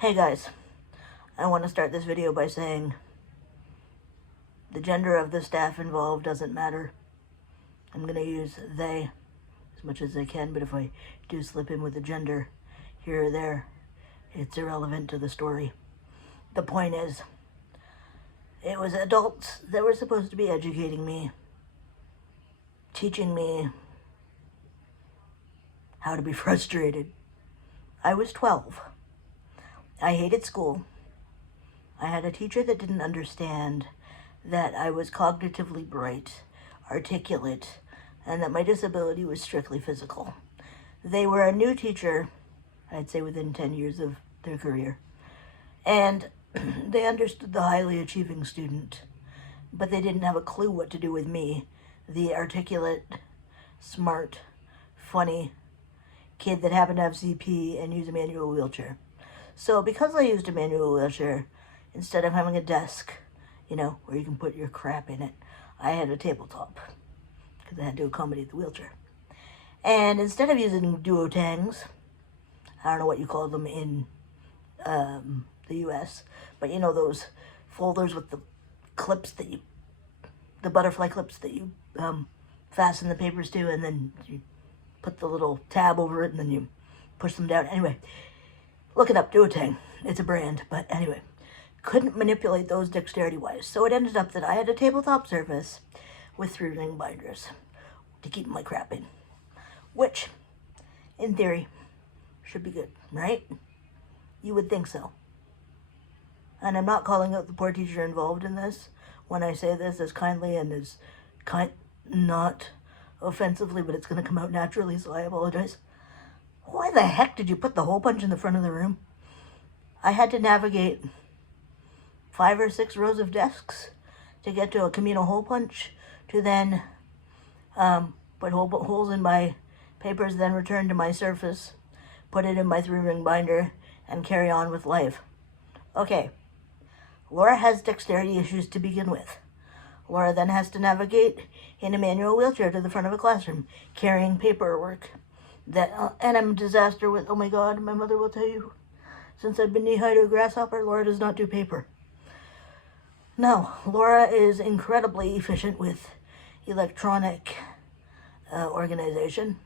Hey guys, I want to start this video by saying the gender of the staff involved doesn't matter. I'm going to use they as much as I can, but if I do slip in with a gender here or there, it's irrelevant to the story. The point is, it was adults that were supposed to be educating me, teaching me how to be frustrated. I was 12. I hated school. I had a teacher that didn't understand that I was cognitively bright, articulate, and that my disability was strictly physical. They were a new teacher, I'd say within 10 years of their career, and they understood the highly achieving student, but they didn't have a clue what to do with me, the articulate, smart, funny kid that happened to have CP and use a manual wheelchair. So because I used a manual wheelchair, instead of having a desk, where you can put your crap in it, I had a tabletop because I had to accommodate the wheelchair. And instead of using duotangs, I don't know what you call them in the US, but those folders with the clips that the butterfly clips that you fasten the papers to, and then you put the little tab over it and then you push them down. Anyway, look it up, Duotang. It's a brand, but anyway, couldn't manipulate those dexterity-wise. So it ended up that I had a tabletop surface with 3-ring binders to keep my crap in, which, in theory, should be good, right? You would think so. And I'm not calling out the poor teacher involved in this when I say this as kindly and as not offensively, but it's going to come out naturally, so I apologize. Why the heck did you put the hole punch in the front of the room? I had to navigate 5 or 6 rows of desks to get to a communal hole punch, to then put holes in my papers, then return to my surface, put it in my 3-ring binder, and carry on with life. Okay, Laura has dexterity issues to begin with. Laura then has to navigate in a manual wheelchair to the front of a classroom, carrying paperwork. And I'm a disaster with, oh my God, my mother will tell you, since I've been knee-high to a grasshopper, Laura does not do paper. No, Laura is incredibly efficient with electronic organization.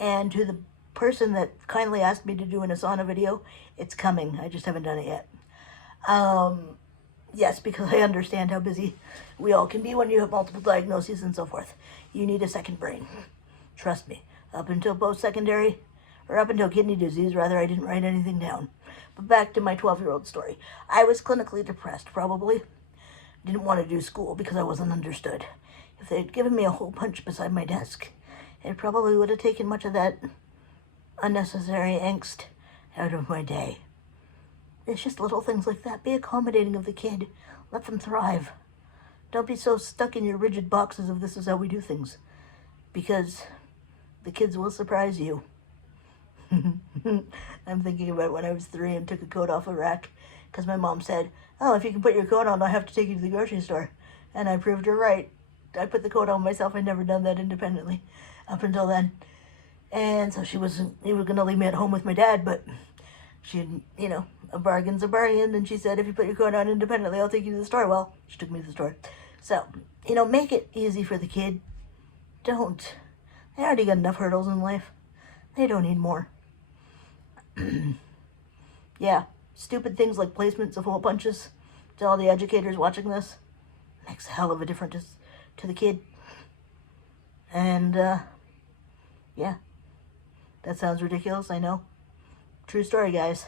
And to the person that kindly asked me to do an Asana video, it's coming. I just haven't done it yet. Yes, because I understand how busy we all can be when you have multiple diagnoses and so forth. You need a second brain. Trust me. Up until post-secondary, or up until kidney disease, rather, I didn't write anything down. But back to my 12-year-old story. I was clinically depressed, probably. Didn't want to do school because I wasn't understood. If they'd given me a hole punch beside my desk, it probably would have taken much of that unnecessary angst out of my day. It's just little things like that. Be accommodating of the kid. Let them thrive. Don't be so stuck in your rigid boxes of this is how we do things. Because the kids will surprise you. I'm thinking about when I was 3 and took a coat off a rack because my mom said, oh, if you can put your coat on, I'll have to take you to the grocery store. And I proved her right. I put the coat on myself. I'd never done that independently up until then. And so she was going to leave me at home with my dad, but she, a bargain's a bargain. And she said, if you put your coat on independently, I'll take you to the store. Well, she took me to the store. So, make it easy for the kid. Don't. They already got enough hurdles in life. They don't need more. Yeah, stupid things like placements of hole punches to all the educators watching this makes a hell of a difference to the kid. And, yeah, that sounds ridiculous, I know. True story, guys.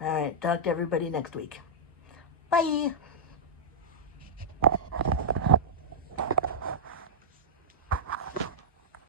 All right, talk to everybody next week. Bye.